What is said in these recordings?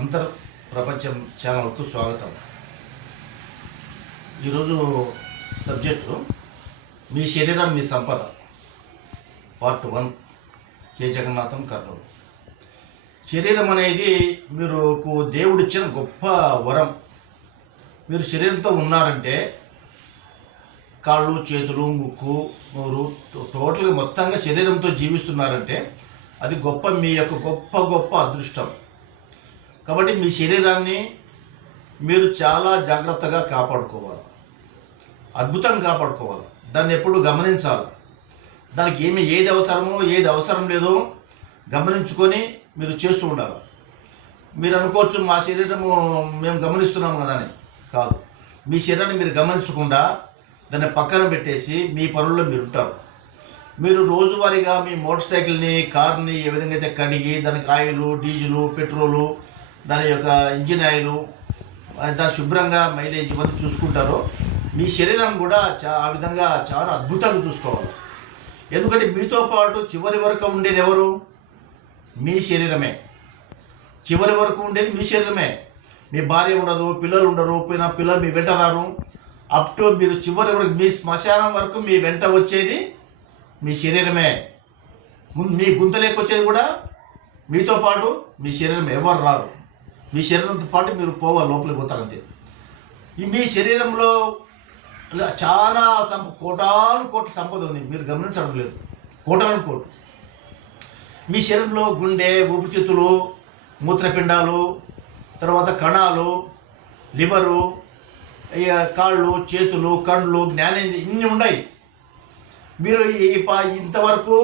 అంతర్ ప్రపంచం ఛానల్కు స్వాగతం. ఈరోజు సబ్జెక్టు మీ శరీరం మీ సంపద పార్ట్ 1 కె జగన్నాథం కర్నూలు. శరీరం అనేది మీకు దేవుడిచ్చిన గొప్ప వరం. మీరు శరీరంతో ఉన్నారంటే కాళ్ళు, చేతులు, ముక్కు, నోరు టోటల్గా మొత్తంగా శరీరంతో జీవిస్తున్నారంటే అది మీ యొక్క గొప్ప అదృష్టం. కాబట్టి మీ శరీరాన్ని మీరు చాలా జాగ్రత్తగా కాపాడుకోవాలి, అద్భుతంగా కాపాడుకోవాలి. దాన్ని ఎప్పుడు గమనించాలి. దానికి ఏది అవసరమో ఏది అవసరం లేదో గమనించుకొని మీరు చేస్తూ ఉండాలి. మీరు అనుకోవచ్చు మా శరీరము మేము గమనిస్తున్నాము కదా అని. కాదు, మీ శరీరాన్ని మీరు గమనించకుండా దాన్ని పక్కన పెట్టేసి మీ పనుల్లో మీరు ఉంటారు. మీరు రోజువారీగా మీ మోటార్ సైకిల్ని, కార్ని ఏ విధంగా అయితే కడిగి దానికి ఆయిలు, డీజిలు, పెట్రోలు, దాని యొక్క ఇంజిన్ ఆయిలు, దాని శుభ్రంగా మైలేజ్ ఇవన్నీ చూసుకుంటారో మీ శరీరం కూడా ఆ విధంగా చాలా అద్భుతంగా చూసుకోవాలి. ఎందుకంటే మీతో పాటు చివరి వరకు ఉండేది ఎవరు? మీ శరీరమే. చివరి వరకు ఉండేది మీ శరీరమే. మీ భార్య ఉండదు, పిల్లలు ఉండరు, పిల్లలు మీ వెంట రారు. అప్ టు మీరు చివరి వరకు మీ శ్మశానం వరకు మీ వెంట వచ్చేది మీ శరీరమే. మీ గుంతలేకి వచ్చేది కూడా మీతో పాటు మీ శరీరం. ఎవరు రారు. మీ శరీరంతో పాటు మీరు పోవాలి, లోపలికి పోతారంతే. మీ శరీరంలో చాలా కోట్ల సంపద ఉంది, మీరు గమనించడం లేదు. కోట్లు. మీ శరీరంలో గుండె, ఊపిరితిత్తులు, మూత్రపిండాలు, తర్వాత కణాలు, లివరు, కాళ్ళు, చేతులు, కళ్ళు, జ్ఞానేంద్రియం ఇన్ని ఉన్నాయి. మీరు ఇంతవరకు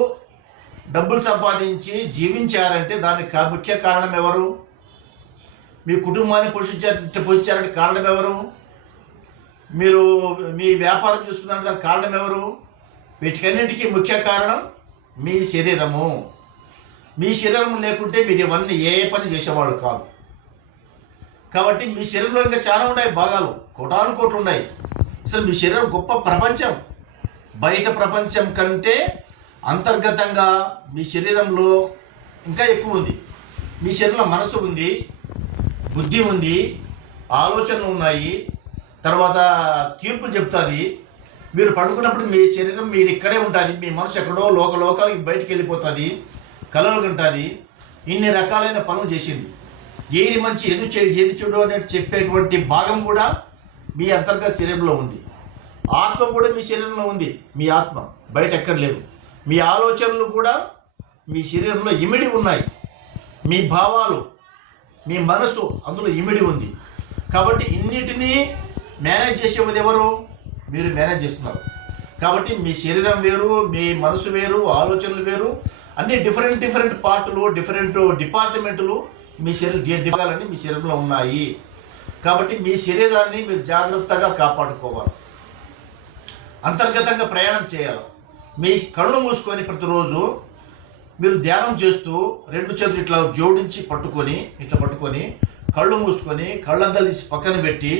డబ్బులు సంపాదించి జీవించారంటే దానికి ముఖ్య కారణం ఎవరు? మీ కుటుంబాన్ని పోషించారంటే కారణం ఎవరు? మీరు మీ వ్యాపారం చూసుకున్నారంటే దానికి కారణం ఎవరు? వీటికన్నిటికీ ముఖ్య కారణం మీ శరీరము. మీ శరీరం లేకుంటే మీరు ఇవన్నీ ఏ పని చేసేవాళ్ళు కాదు. కాబట్టి మీ శరీరంలో ఇంకా చాలా ఉన్నాయి భాగాలు, కోట్లు ఉన్నాయి. అసలు మీ శరీరం గొప్ప ప్రపంచం. బయట ప్రపంచం కంటే అంతర్గతంగా మీ శరీరంలో ఇంకా ఎక్కువ ఉంది. మీ శరీరంలో మనసు ఉంది, బుద్ధి ఉంది, ఆలోచనలు ఉన్నాయి, తర్వాత తీర్పులు చెప్తుంది. మీరు పడుకున్నప్పుడు మీ శరీరం మీరు ఇక్కడే ఉంటుంది, మీ మనసు ఎక్కడో లోకాలకి బయటికి వెళ్ళిపోతుంది, కలలు కంటుంది. ఇన్ని రకాలైన పనులు చేసింది. ఏది మంచి ఏది చెడు అనేది చెప్పేటువంటి భాగం కూడా మీ అంతర్గత శరీరంలో ఉంది. ఆత్మ కూడా మీ శరీరంలో ఉంది. మీ ఆత్మ బయట ఎక్కడ లేదు. మీ ఆలోచనలు కూడా మీ శరీరంలో ఇమిడి ఉన్నాయి. మీ భావాలు, మీ మనసు అందులో ఇమిడి ఉంది. కాబట్టి ఇన్నిటినీ మేనేజ్ చేసేది ఎవరు? మీరు మేనేజ్ చేస్తున్నారు. కాబట్టి మీ శరీరం వేరు, మీ మనసు వేరు, ఆలోచనలు వేరు, అన్ని డిఫరెంట్ పార్టులు, డిఫరెంట్ డిపార్ట్మెంట్లు మీ భాగాలన్నీ మీ శరీరంలో ఉన్నాయి. కాబట్టి మీ శరీరాన్ని మీరు జాగ్రత్తగా కాపాడుకోవాలి. అంతర్గతంగా ప్రయాణం చేయాలి. మీ కళ్ళు మూసుకొని ప్రతిరోజు మీరు ధ్యానం చేస్తూ 2 చేతులు ఇట్లా జోడించి పట్టుకొని కళ్ళు మూసుకొని కళ్ళందరూ తీసి పక్కన పెట్టి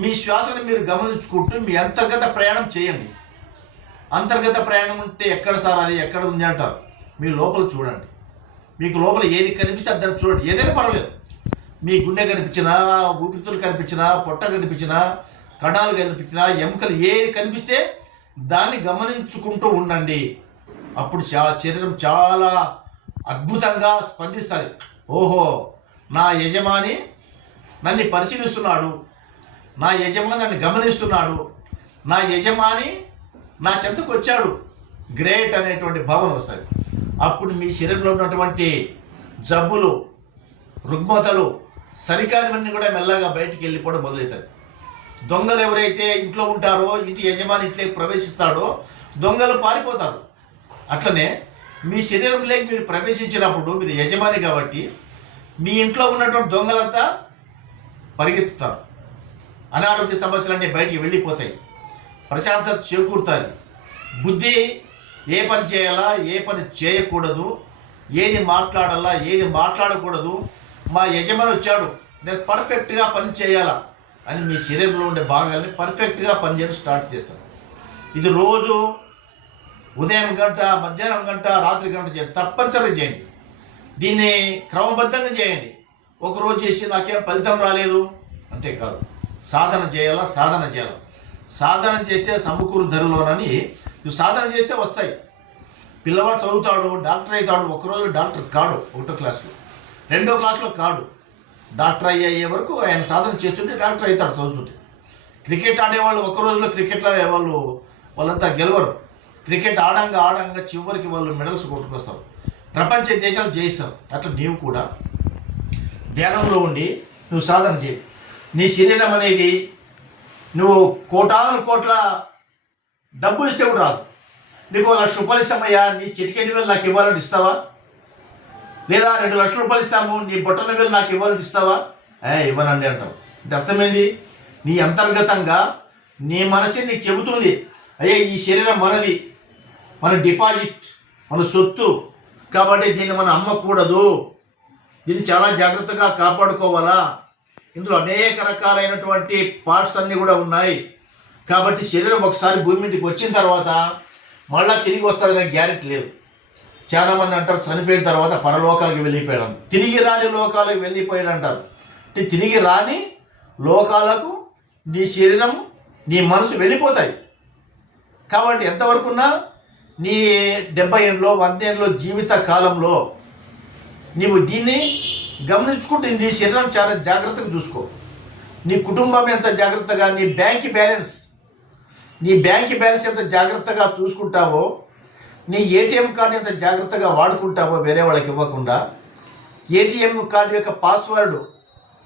మీ శ్వాసను మీరు గమనించుకుంటూ మీ అంతర్గత ప్రయాణం చేయండి. అంతర్గత ప్రయాణం అంటే ఎక్కడ సార్ అది ఎక్కడ ఉంది అంటారు. మీ లోపల చూడండి. మీకు లోపల ఏది కనిపిస్తే దాన్ని చూడండి. ఏదైనా పర్వాలేదు. మీ గుండె కనిపించినా, ఊపిరితిత్తులు కనిపించినా, పొట్ట కనిపించినా, కణాలు కనిపించినా, ఎముకలు ఏది కనిపిస్తే దాన్ని గమనించుకుంటూ ఉండండి. అప్పుడు శరీరం చాలా అద్భుతంగా స్పందిస్తుంది. ఓహో, నా యజమాని నన్ను పరిశీలిస్తున్నాడు, నా యజమాని నన్ను గమనిస్తున్నాడు, నా యజమాని నా చెంతకు వచ్చాడు, గ్రేట్ అనేటువంటి భావన వస్తుంది. అప్పుడు మీ శరీరంలో ఉన్నటువంటి జబ్బులు, రుగ్మతలు, సరికానివన్నీ కూడా మెల్లగా బయటికి వెళ్ళిపోవడం మొదలవుతుంది. దొంగలు ఎవరైతే ఇంట్లో ఉంటారో, ఇంటి యజమాని ఇంట్లోకి ప్రవేశిస్తాడో దొంగలు పారిపోతారు. అట్లనే మీ శరీరంలోకి మీరు ప్రవేశించినప్పుడు మీరు యజమాని కాబట్టి మీ ఇంట్లో ఉన్నటువంటి దొంగలంతా పరిగెత్తుతారు. అనారోగ్య సమస్యలన్నీ బయటికి వెళ్ళిపోతాయి. ప్రశాంతత చేకూరుతుంది. బుద్ధి ఏ పని చేయాలా, ఏ పని చేయకూడదు, ఏది మాట్లాడాలా, ఏది మాట్లాడకూడదు, మా యజమాని వచ్చాడు నేను పర్ఫెక్ట్గా పని చేయాలా అని మీ శరీరంలో ఉండే భాగాల్ని పర్ఫెక్ట్గా పనిచేయడం స్టార్ట్ చేస్తాను. ఇది రోజు ఉదయం గంట, మధ్యాహ్నం గంట, రాత్రి గంట చేయండి. తప్పనిసరిగా చేయండి. దీన్ని క్రమబద్ధంగా చేయండి. ఒకరోజు చేసి నాకేం ఫలితం రాలేదు అంటే కాదు. సాధన చేయాలా, సాధన చేయాలా. సాధన చేస్తే సమకూరు ధరలోనని నువ్వు సాధన చేస్తే వస్తాయి. పిల్లవాడు చదువుతాడు, డాక్టర్ అవుతాడు. ఒకరోజు డాక్టర్ కాడు, 1వ క్లాస్లో, 2వ క్లాస్లో కాడు. డాక్టర్ అయ్యే వరకు ఆయన సాధన చేస్తుంటే డాక్టర్ అవుతాడు చదువుతుంటే. క్రికెట్ ఆడేవాళ్ళు ఒక రోజులో క్రికెట్లో వాళ్ళంతా గెలవరు. క్రికెట్ ఆడంగా చివరికి వాళ్ళు మెడల్స్ కొట్టుకొస్తారు, ప్రపంచ దేశాలు జయిస్తారు. అట్లా నీవు కూడా ధ్యానంలో ఉండి నువ్వు సాధన చేయి. నీ శరీరం అనేది నువ్వు కోట్ల డబ్బులు ఇస్తే కూడా రాదు. నీకు 1 లక్ష రూపాయలు ఇస్తామయ్యా, నీ చిటికెని వేలు నాకు ఇవ్వాలంటే ఇస్తావా? లేదా 2 లక్షల రూపాయలు ఇస్తాము, నీ బొట్టల వేలు నాకు ఇవ్వాలంటే ఇస్తావా? ఇవ్వనండి అంటావు. అంటే అర్థమైంది? నీ అంతర్గతంగా నీ మనసే నీకు చెబుతుంది, అయ్యే ఈ శరీరం మనది, మన డిపాజిట్, మన సొత్తు, కాబట్టి దీన్ని మనం అమ్మకూడదు, దీన్ని చాలా జాగ్రత్తగా కాపాడుకోవాలా. ఇందులో అనేక రకాలైనటువంటి పార్ట్స్ అన్నీ కూడా ఉన్నాయి. కాబట్టి శరీరం ఒకసారి భూమి మీదకి వచ్చిన తర్వాత మళ్ళీ తిరిగి వస్తుందనే గ్యారెంటీ లేదు. చాలామంది అంటారు చనిపోయిన తర్వాత పరలోకాలకు వెళ్ళిపోయాడు, తిరిగి రాని లోకాలకు వెళ్ళిపోయాడు అంటారు. అంటే తిరిగి రాని లోకాలకు నీ శరీరం, నీ మనసు వెళ్ళిపోతాయి. కాబట్టి ఎంతవరకున్నా నీ 70 ఏళ్ళలో 100 ఏళ్ళలో జీవిత కాలంలో నీవు దీన్ని గమనించుకుంటే నీ శరీరం చాలా జాగ్రత్తగా చూసుకో. నీ కుటుంబం ఎంత జాగ్రత్తగా, నీ బ్యాంక్ బ్యాలెన్స్ ఎంత జాగ్రత్తగా చూసుకుంటావో, నీ ఏటీఎం కార్డు ఎంత జాగ్రత్తగా వాడుకుంటావో వేరే వాళ్ళకి ఇవ్వకుండా, ఏటీఎం కార్డు యొక్క పాస్వర్డ్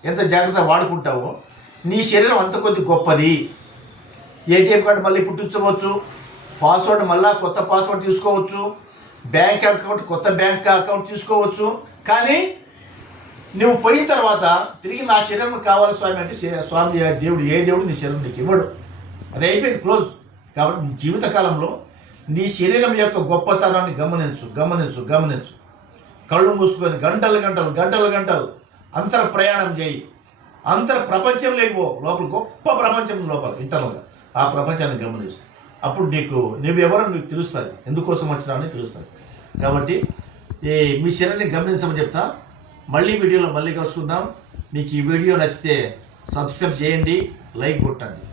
ఎంత జాగ్రత్తగా వాడుకుంటావో, నీ శరీరం అంత కొద్ది గొప్పది. ఏటీఎం కార్డు మళ్ళీ పుట్టించవచ్చు, పాస్వర్డ్ మళ్ళీ కొత్త పాస్వర్డ్ తీసుకోవచ్చు, బ్యాంక్ అకౌంట్ కొత్త బ్యాంక్ అకౌంట్ తీసుకోవచ్చు. కానీ నువ్వు పోయిన తర్వాత తిరిగి నా శరీరం కావాలి స్వామి అంటే స్వామి దేవుడు నీ శరీరం నీకు ఇవ్వడు. అది అయిపోయింది, క్లోజ్. కాబట్టి నీ జీవితకాలంలో నీ శరీరం యొక్క గొప్పతనాన్ని గమనించు. కళ్ళు మూసుకొని గంటలు అంతర ప్రయాణం చేయి. అంతర ప్రపంచం లేకపో, లోపల గొప్ప ప్రపంచం లోపల ఇంటర్నల్గా ఆ ప్రపంచాన్ని గమనిస్తూ అప్పుడు నువ్వెవరో నీకు తెలుస్తుంది, ఎందుకోసం వచ్చినావని తెలుస్తుంది. కాబట్టి మీ శరీరాన్ని గమనించమని చెప్తా. మళ్ళీ వీడియోలో కలుసుకుందాం. మీకు ఈ వీడియో నచ్చితే సబ్స్క్రైబ్ చేయండి, లైక్ కొట్టండి.